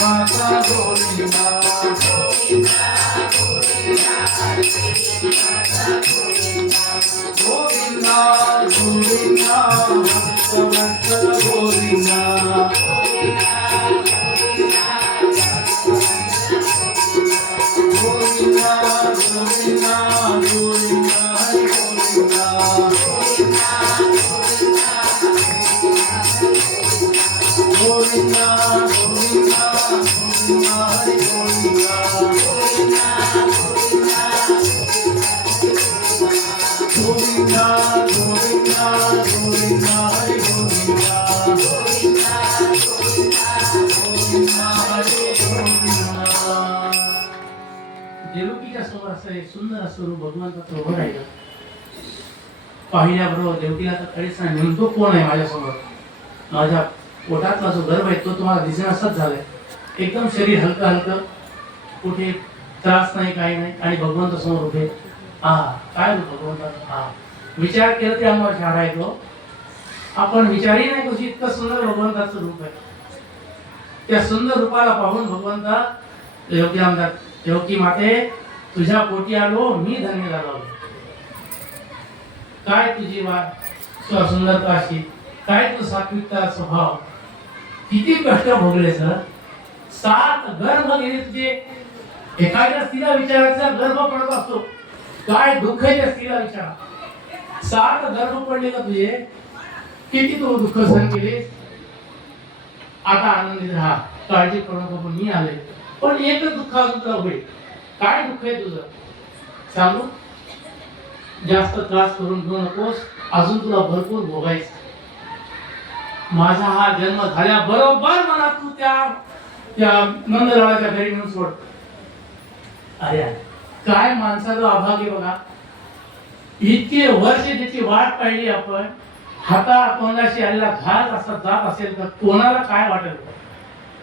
माता गोविंदा गोविंदा गोविंदा भक्तवत्सल गोविंदा गोविंदा गोविंदा गोविंदा गोविंदा गोविंदा गोविंदा हरि गोविंदा गोविंदा गोविंदा गोविंदा हरि गोविंदा गोविंदा हरि गोविंदा. देवकीच्या समोर असं एक सुंदर स्वरूप भगवंताचं उभं राहिलं. पाहिल्याबरोबर देवकीला तर खरीच नाही, नेमकं कोण आहे माझ्यासमोर. माझ्या पोटातला जो गर्भ आहे तो तुम्हाला दिसेनासाच झालाय. एकदम शरीर हलकं हलकं, कुठे त्रास नाही, काही नाही, आणि भगवंत समोर उभे. काय भगवंता विचार केला ते आम्हाला छाडा येतो. आपण विचारही नाही कशी, इतकं सुंदर भगवंताचं रूप आहे. त्या सुंदर रूपाला पाहून भगवंता देवकी आमदार, देवकी माते तुझ्या पोटी आलो, मी धन्य झालो. काय तुझी सुंदरता अशी, काय तू सात्विकता स्वभाव, किती कष्ट भोगले सर. 7 गर्भ गेले तुझे. एखाद्या स्त्रीला विचारायचा गर्भ पडत असतो, काय दुःख आहे त्या स्त्रीला विचारा. 7 गर्भ पडले का तुझे, किती तू दुःख सहन केले. आता आनंदित राहा, काळजी करू नको, मी आले. पण एकच दुःख अजून तुला होईल. काय दुःख आहे तुझं सांगू. जास्त त्रास करून घेऊ नकोस, अजून तुला भरपूर भोगायचं. माझा हा जन्म झाल्या बरोबर मला तू त्या नंदलालाच्या घरी नेऊन सोड. अरे काय माणसाचा अभाग्य बघा. इतके वर्ष त्याची वाट पाहिली आपण. हाता तोंडाशी आलेला घास असा जात असेल तर कोणाला काय वाटेल.